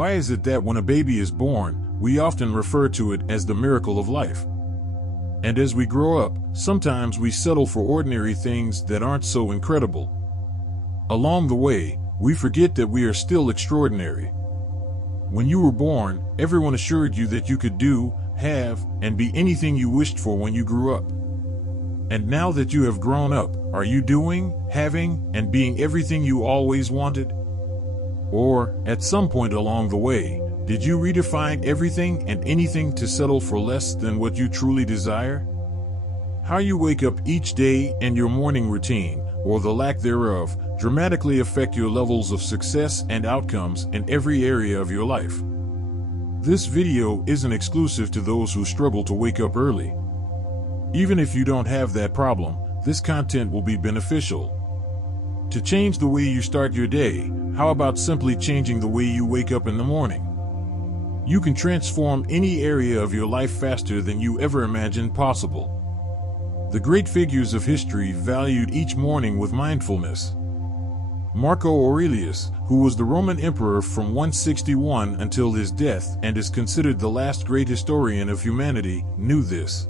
Why is it that when a baby is born, we often refer to it as the miracle of life? And as we grow up, sometimes we settle for ordinary things that aren't so incredible. Along the way, we forget that we are still extraordinary. When you were born, everyone assured you that you could do, have, and be anything you wished for when you grew up. And now that you have grown up, are you doing, having, and being everything you always wanted? Or, at some point along the way, did you redefine everything and anything to settle for less than what you truly desire? How you wake up each day and your morning routine, or the lack thereof, dramatically affect your levels of success and outcomes in every area of your life. This video isn't exclusive to those who struggle to wake up early. Even if you don't have that problem, this content will be beneficial. To change the way you start your day, how about simply changing the way you wake up in the morning? You can transform any area of your life faster than you ever imagined possible. The great figures of history valued each morning with mindfulness. Marco Aurelius, who was the Roman emperor from 161 until his death and is considered the last great historian of humanity, knew this.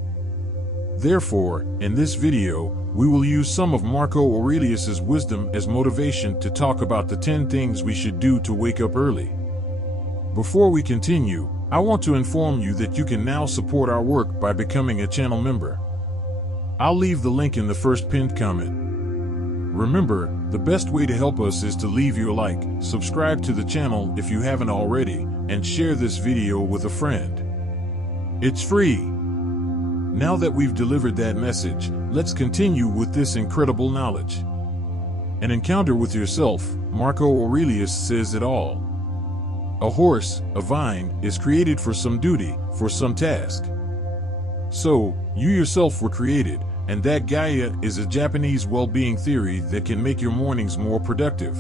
Therefore, in this video, we will use some of Marco Aurelius's wisdom as motivation to talk about the 10 things we should do to wake up early. Before we continue, I want to inform you that you can now support our work by becoming a channel member. I'll leave the link in the first pinned comment. Remember, the best way to help us is to leave your like, subscribe to the channel if you haven't already, and share this video with a friend. It's free. Now that we've delivered that message, let's continue with this incredible knowledge. An encounter with yourself, Marco Aurelius says it all. A horse, a vine, is created for some duty, for some task. So, you yourself were created, and that Gaia is a Japanese well-being theory that can make your mornings more productive.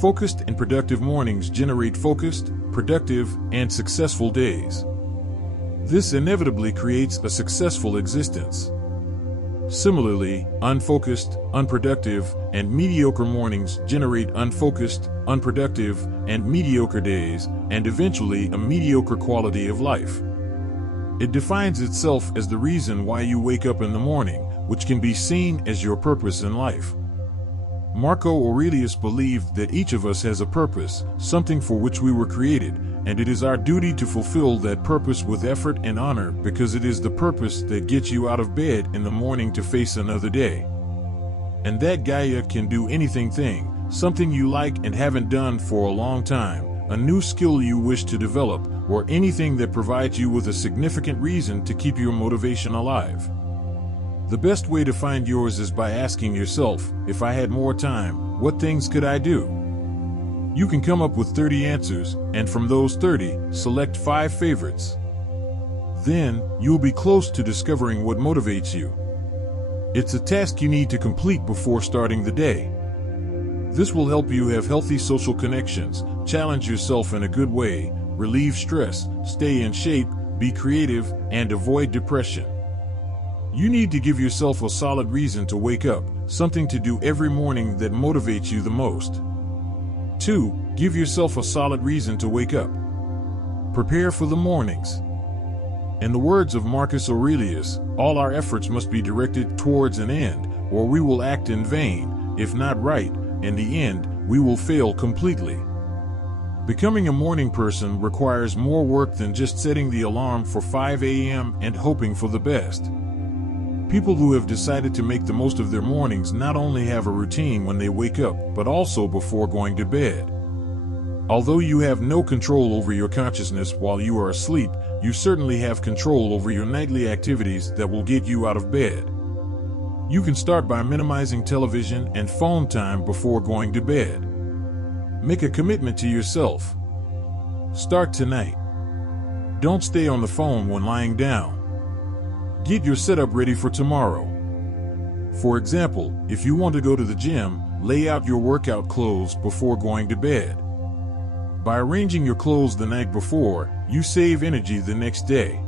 Focused and productive mornings generate focused, productive, and successful days. This inevitably creates a successful existence. Similarly, unfocused, unproductive, and mediocre mornings generate unfocused, unproductive, and mediocre days, and eventually a mediocre quality of life. It defines itself as the reason why you wake up in the morning, which can be seen as your purpose in life. Marco Aurelius believed that each of us has a purpose, something for which we were created, and it is our duty to fulfill that purpose with effort and honor because it is the purpose that gets you out of bed in the morning to face another day. And that Gaia can do anything, something you like and haven't done for a long time, a new skill you wish to develop, or anything that provides you with a significant reason to keep your motivation alive. The best way to find yours is by asking yourself, if I had more time, what things could I do? You can come up with 30 answers, and from those 30, select 5 favorites. Then, you'll be close to discovering what motivates you. It's a task you need to complete before starting the day. This will help you have healthy social connections, challenge yourself in a good way, relieve stress, stay in shape, be creative, and avoid depression. You need to give yourself a solid reason to wake up, something to do every morning that motivates you the most. 2. Give yourself a solid reason to wake up. Prepare for the mornings. In the words of Marcus Aurelius, all our efforts must be directed towards an end, or we will act in vain. If not right, in the end, we will fail completely. Becoming a morning person requires more work than just setting the alarm for 5 a.m. and hoping for the best. People who have decided to make the most of their mornings not only have a routine when they wake up, but also before going to bed. Although you have no control over your consciousness while you are asleep, you certainly have control over your nightly activities that will get you out of bed. You can start by minimizing television and phone time before going to bed. Make a commitment to yourself. Start tonight. Don't stay on the phone when lying down. Get your setup ready for tomorrow. For example, if you want to go to the gym, lay out your workout clothes before going to bed. By arranging your clothes the night before, you save energy the next day.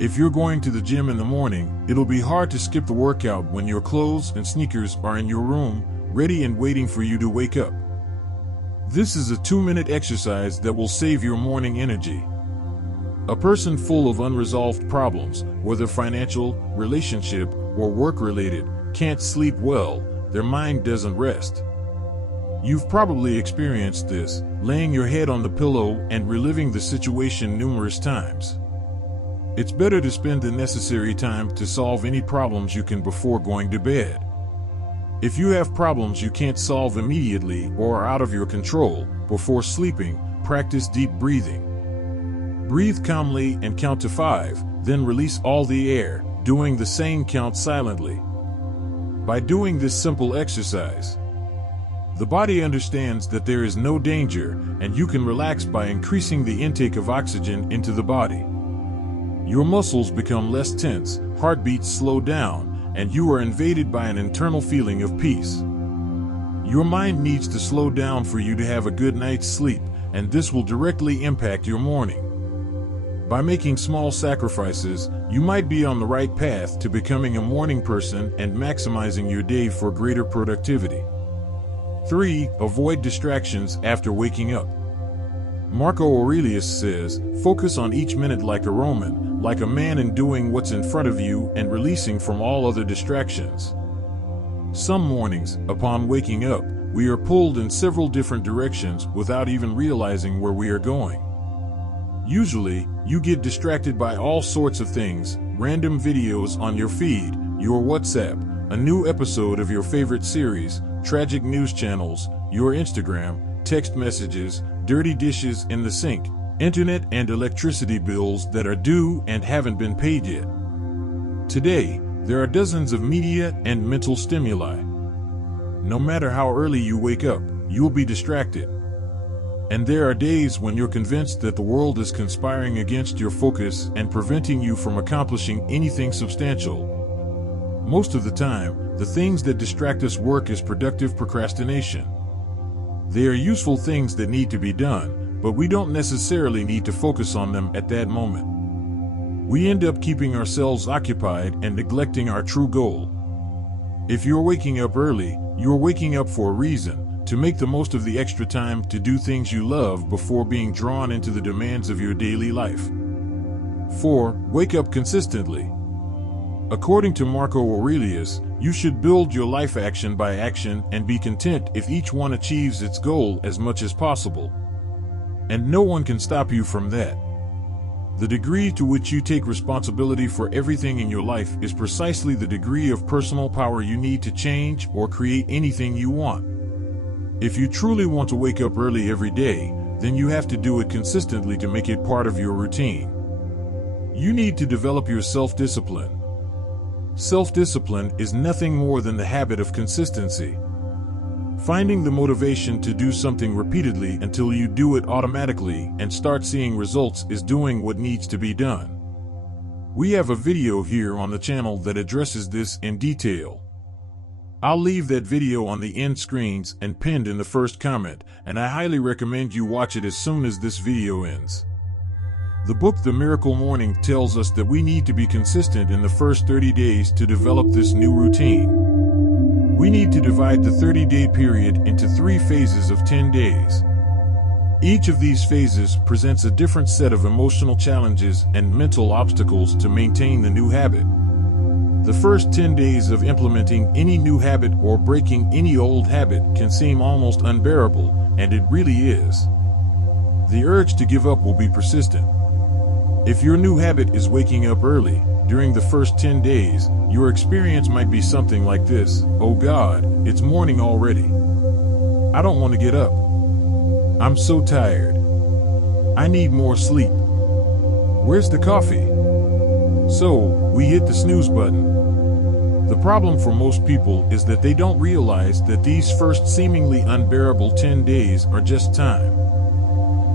If you're going to the gym in the morning, it'll be hard to skip the workout when your clothes and sneakers are in your room, ready and waiting for you to wake up. This is a 2-minute exercise that will save your morning energy. A person full of unresolved problems, whether financial, relationship, or work-related, can't sleep well. Their mind doesn't rest. You've probably experienced this, laying your head on the pillow and reliving the situation numerous times. It's better to spend the necessary time to solve any problems you can before going to bed. If you have problems you can't solve immediately or are out of your control, before sleeping, practice deep breathing. Breathe calmly and count to 5, then release all the air, doing the same count silently. By doing this simple exercise, the body understands that there is no danger, and you can relax by increasing the intake of oxygen into the body. Your muscles become less tense, heartbeats slow down, and you are invaded by an internal feeling of peace. Your mind needs to slow down for you to have a good night's sleep, and this will directly impact your morning. By making small sacrifices, you might be on the right path to becoming a morning person and maximizing your day for greater productivity. 3. Avoid distractions after waking up. Marco Aurelius says, "Focus on each minute like a Roman, like a man, in doing what's in front of you and releasing from all other distractions." Some mornings, upon waking up, we are pulled in several different directions without even realizing where we are going. Usually, you get distracted by all sorts of things: random videos on your feed, your WhatsApp, a new episode of your favorite series, tragic news channels, your Instagram, text messages, dirty dishes in the sink, internet and electricity bills that are due and haven't been paid yet. Today, there are dozens of media and mental stimuli. No matter how early you wake up, you'll be distracted. And there are days when you're convinced that the world is conspiring against your focus and preventing you from accomplishing anything substantial. Most of the time, the things that distract us work as productive procrastination. They are useful things that need to be done, but we don't necessarily need to focus on them at that moment. We end up keeping ourselves occupied and neglecting our true goal. If you're waking up early, you're waking up for a reason, to make the most of the extra time to do things you love before being drawn into the demands of your daily life. 4. Wake up consistently. According to Marco Aurelius, you should build your life action by action and be content if each one achieves its goal as much as possible. And no one can stop you from that. The degree to which you take responsibility for everything in your life is precisely the degree of personal power you need to change or create anything you want. If you truly want to wake up early every day, then you have to do it consistently to make it part of your routine. You need to develop your self-discipline. Self-discipline is nothing more than the habit of consistency. Finding the motivation to do something repeatedly until you do it automatically and start seeing results is doing what needs to be done. We have a video here on the channel that addresses this in detail. I'll leave that video on the end screens and pinned in the first comment, and I highly recommend you watch it as soon as this video ends. The book The Miracle Morning tells us that we need to be consistent in the first 30 days to develop this new routine. We need to divide the 30-day period into 3 phases of 10 days. Each of these phases presents a different set of emotional challenges and mental obstacles to maintain the new habit. The first 10 days of implementing any new habit or breaking any old habit can seem almost unbearable, and it really is. The urge to give up will be persistent. If your new habit is waking up early, during the first 10 days, your experience might be something like this: "Oh God, it's morning already. I don't want to get up. I'm so tired. I need more sleep. Where's the coffee?" So, we hit the snooze button. The problem for most people is that they don't realize that these first seemingly unbearable 10 days are just time.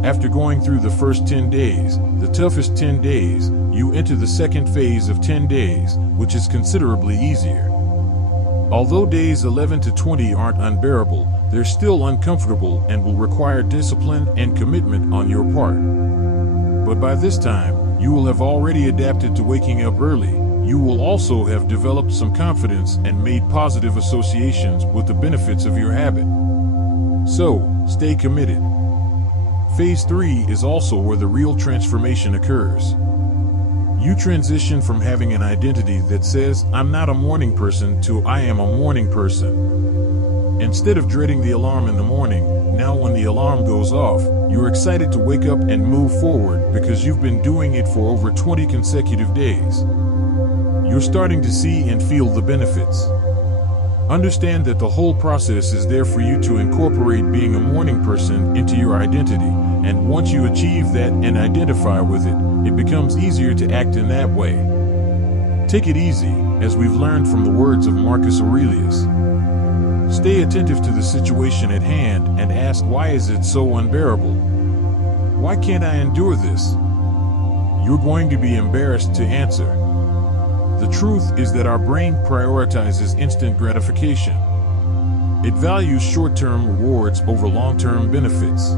After going through the first 10 days, the toughest 10 days, you enter the second phase of 10 days, which is considerably easier. Although days 11 to 20 aren't unbearable, they're still uncomfortable and will require discipline and commitment on your part. But by this time, you will have already adapted to waking up early. You will also have developed some confidence and made positive associations with the benefits of your habit. So, stay committed. Phase 3 is also where the real transformation occurs. You transition from having an identity that says, "I'm not a morning person," to "I am a morning person." Instead of dreading the alarm in the morning, now when the alarm goes off, you're excited to wake up and move forward because you've been doing it for over 20 consecutive days. You're starting to see and feel the benefits. Understand that the whole process is there for you to incorporate being a morning person into your identity, and once you achieve that and identify with it, it becomes easier to act in that way. Take it easy, as we've learned from the words of Marcus Aurelius. Stay attentive to the situation at hand and ask, why is it so unbearable? Why can't I endure this? You're going to be embarrassed to answer. The truth is that our brain prioritizes instant gratification. It values short-term rewards over long-term benefits.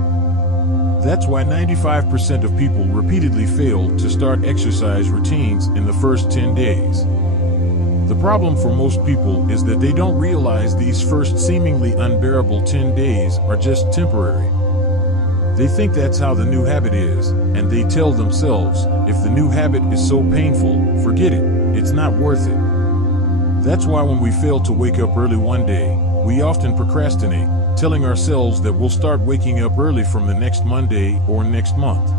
That's why 95% of people repeatedly fail to start exercise routines in the first 10 days. The problem for most people is that they don't realize these first seemingly unbearable 10 days are just temporary. They think that's how the new habit is, and they tell themselves, if the new habit is so painful, forget it, it's not worth it. That's why when we fail to wake up early one day, we often procrastinate, telling ourselves that we'll start waking up early from the next Monday or next month.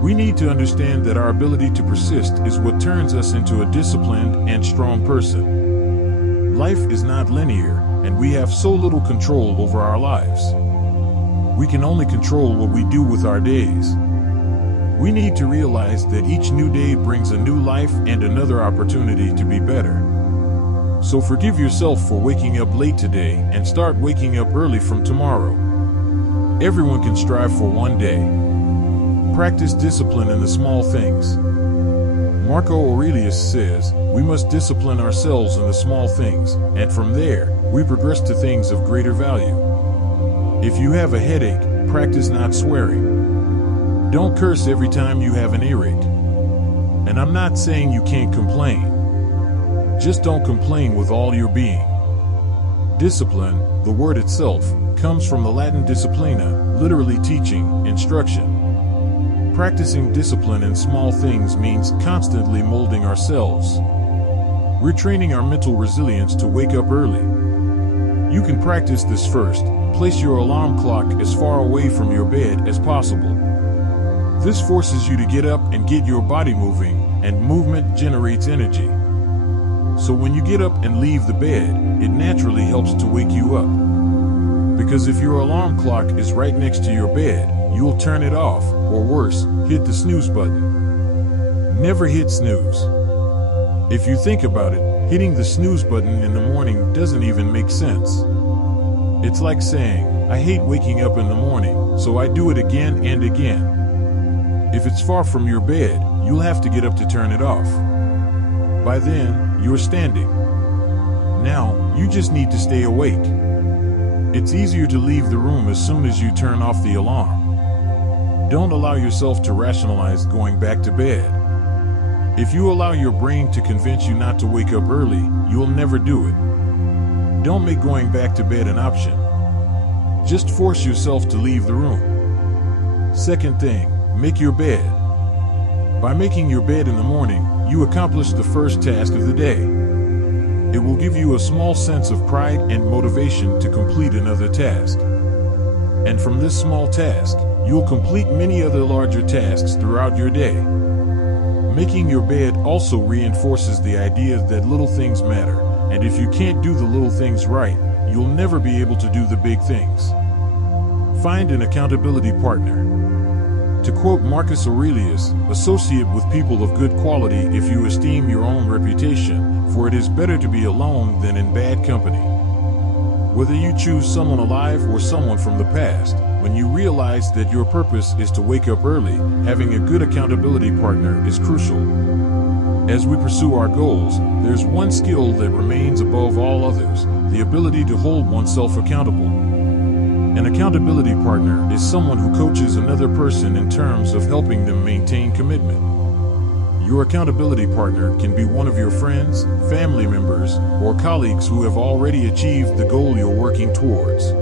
We need to understand that our ability to persist is what turns us into a disciplined and strong person. Life is not linear, and we have so little control over our lives. We can only control what we do with our days. We need to realize that each new day brings a new life and another opportunity to be better. So forgive yourself for waking up late today and start waking up early from tomorrow. Everyone can strive for one day. Practice discipline in the small things. Marco Aurelius says, we must discipline ourselves in the small things, and from there, we progress to things of greater value. If you have a headache, practice not swearing. Don't curse every time you have an earache. And I'm not saying you can't complain. Just don't complain with all your being. Discipline, the word itself, comes from the Latin disciplina, literally teaching, instruction. Practicing discipline in small things means constantly molding ourselves. We're training our mental resilience to wake up early. You can practice this first. Place your alarm clock as far away from your bed as possible. This forces you to get up and get your body moving, and movement generates energy. So when you get up and leave the bed, it naturally helps to wake you up. Because if your alarm clock is right next to your bed, you'll turn it off, or worse, hit the snooze button. Never hit snooze. If you think about it, hitting the snooze button in the morning doesn't even make sense. It's like saying, I hate waking up in the morning, so I do it again and again. If it's far from your bed, you'll have to get up to turn it off. By then, you're standing. Now, you just need to stay awake. It's easier to leave the room as soon as you turn off the alarm. Don't allow yourself to rationalize going back to bed. If you allow your brain to convince you not to wake up early, you'll never do it. Don't make going back to bed an option. Just force yourself to leave the room. Second thing, make your bed. By making your bed in the morning, you accomplish the first task of the day. It will give you a small sense of pride and motivation to complete another task. And from this small task, you'll complete many other larger tasks throughout your day. Making your bed also reinforces the idea that little things matter, and if you can't do the little things right, you'll never be able to do the big things. Find an accountability partner. To quote Marcus Aurelius, associate with people of good quality if you esteem your own reputation, for it is better to be alone than in bad company. Whether you choose someone alive or someone from the past, when you realize that your purpose is to wake up early, having a good accountability partner is crucial. As we pursue our goals, there's one skill that remains above all others, the ability to hold oneself accountable. An accountability partner is someone who coaches another person in terms of helping them maintain commitment. Your accountability partner can be one of your friends, family members, or colleagues who have already achieved the goal you're working towards.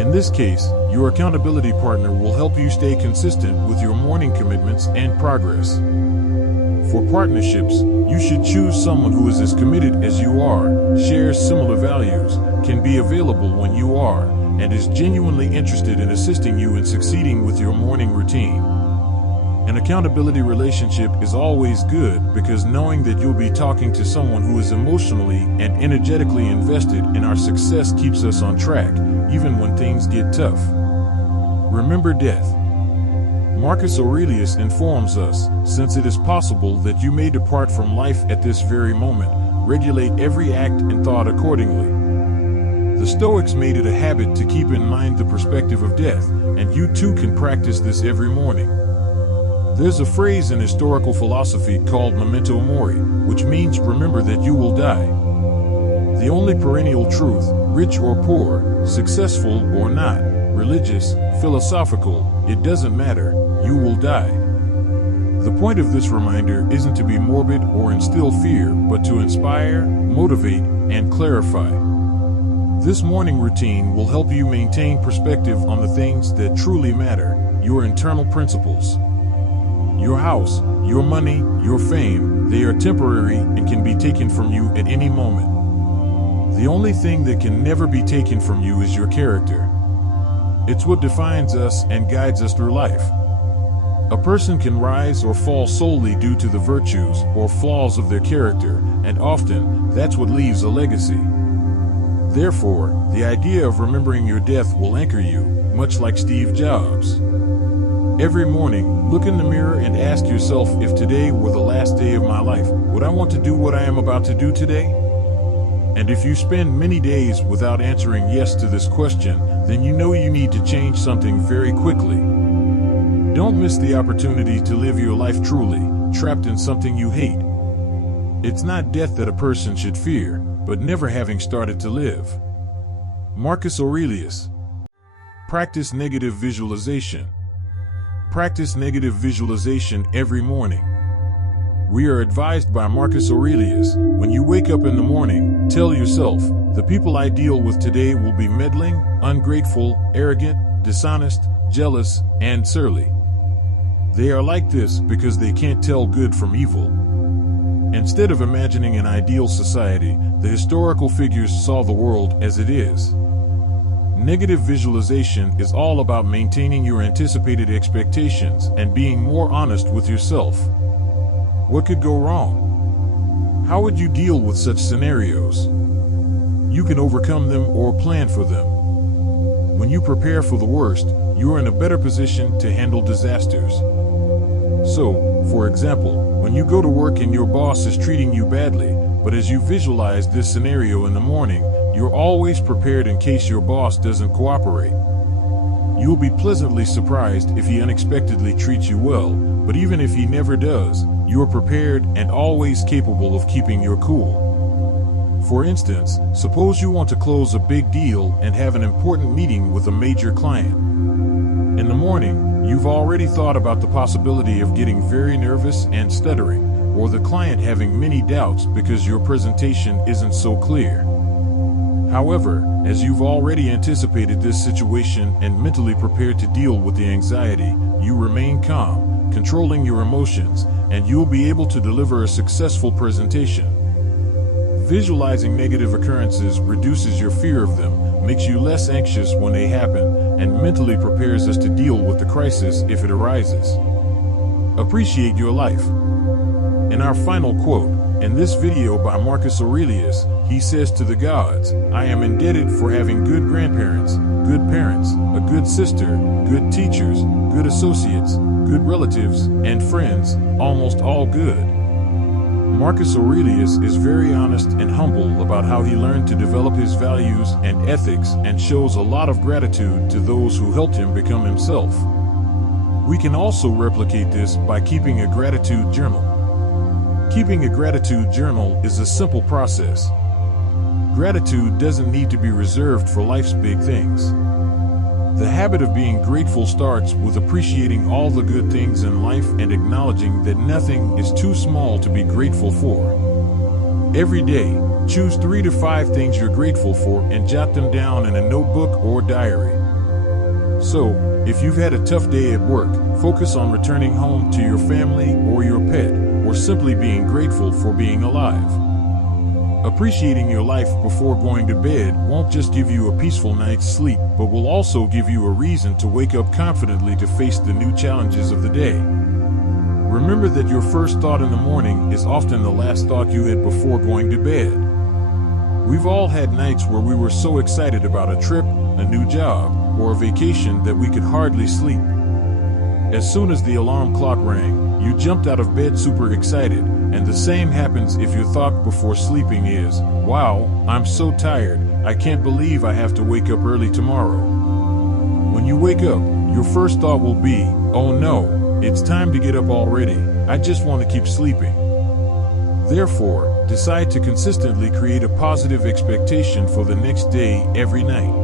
In this case, your accountability partner will help you stay consistent with your morning commitments and progress. For partnerships, you should choose someone who is as committed as you are, shares similar values, can be available when you are, and is genuinely interested in assisting you in succeeding with your morning routine. An accountability relationship is always good because knowing that you'll be talking to someone who is emotionally and energetically invested in our success keeps us on track, even when things get tough. Remember death. Marcus Aurelius informs us, since it is possible that you may depart from life at this very moment, regulate every act and thought accordingly. The Stoics made it a habit to keep in mind the perspective of death, and you too can practice this every morning. There's a phrase in historical philosophy called memento mori, which means remember that you will die. The only perennial truth, rich or poor, successful or not, religious, philosophical, it doesn't matter, you will die. The point of this reminder isn't to be morbid or instill fear, but to inspire, motivate, and clarify. This morning routine will help you maintain perspective on the things that truly matter, your internal principles. Your house, your money, your fame, they are temporary and can be taken from you at any moment. The only thing that can never be taken from you is your character. It's what defines us and guides us through life. A person can rise or fall solely due to the virtues or flaws of their character, and often, that's what leaves a legacy. Therefore, the idea of remembering your death will anchor you, much like Steve Jobs. Every morning, look in the mirror and ask yourself, if today were the last day of my life, would I want to do what I am about to do today? And if you spend many days without answering yes to this question, then you know you need to change something very quickly. Don't miss the opportunity to live your life truly, trapped in something you hate. It's not death that a person should fear, but never having started to live. Marcus Aurelius. Practice negative visualization. Practice negative visualization every morning. We are advised by Marcus Aurelius, when you wake up in the morning, tell yourself, the people I deal with today will be meddling, ungrateful, arrogant, dishonest, jealous, and surly. They are like this because they can't tell good from evil. Instead of imagining an ideal society, the historical figures saw the world as it is. Negative visualization is all about maintaining your anticipated expectations and being more honest with yourself. What could go wrong? How would you deal with such scenarios? You can overcome them or plan for them. When you prepare for the worst, you are in a better position to handle disasters. So, for example, when you go to work and your boss is treating you badly, but as you visualize this scenario in the morning, you're always prepared in case your boss doesn't cooperate. You'll be pleasantly surprised if he unexpectedly treats you well, but even if he never does, you're prepared and always capable of keeping your cool. For instance, suppose you want to close a big deal and have an important meeting with a major client. In the morning, you've already thought about the possibility of getting very nervous and stuttering, or the client having many doubts because your presentation isn't so clear. However, as you've already anticipated this situation and mentally prepared to deal with the anxiety, you remain calm, controlling your emotions, and you'll be able to deliver a successful presentation. Visualizing negative occurrences reduces your fear of them, makes you less anxious when they happen, and mentally prepares us to deal with the crisis if it arises. Appreciate your life. In our final quote, in this video by Marcus Aurelius, he says to the gods, I am indebted for having good grandparents, good parents, a good sister, good teachers, good associates, good relatives, and friends, almost all good. Marcus Aurelius is very honest and humble about how he learned to develop his values and ethics and shows a lot of gratitude to those who helped him become himself. We can also replicate this by keeping a gratitude journal. Keeping a gratitude journal is a simple process. Gratitude doesn't need to be reserved for life's big things. The habit of being grateful starts with appreciating all the good things in life and acknowledging that nothing is too small to be grateful for. Every day, choose 3 to 5 things you're grateful for and jot them down in a notebook or diary. So, if you've had a tough day at work, focus on returning home to your family or your pet, or simply being grateful for being alive. Appreciating your life before going to bed won't just give you a peaceful night's sleep, but will also give you a reason to wake up confidently to face the new challenges of the day. Remember that your first thought in the morning is often the last thought you had before going to bed. We've all had nights where we were so excited about a trip, a new job, or a vacation that we could hardly sleep. As soon as the alarm clock rang, you jumped out of bed super excited, and the same happens if your thought before sleeping is, "Wow, I'm so tired, I can't believe I have to wake up early tomorrow." When you wake up, your first thought will be, "Oh no, it's time to get up already, I just want to keep sleeping." Therefore, decide to consistently create a positive expectation for the next day every night.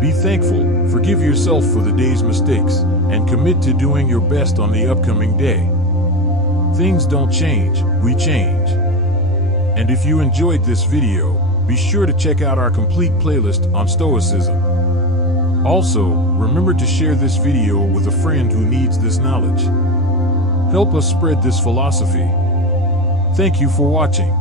Be thankful, forgive yourself for the day's mistakes, and commit to doing your best on the upcoming day. Things don't change, we change. And if you enjoyed this video, be sure to check out our complete playlist on Stoicism. Also, remember to share this video with a friend who needs this knowledge. Help us spread this philosophy. Thank you for watching.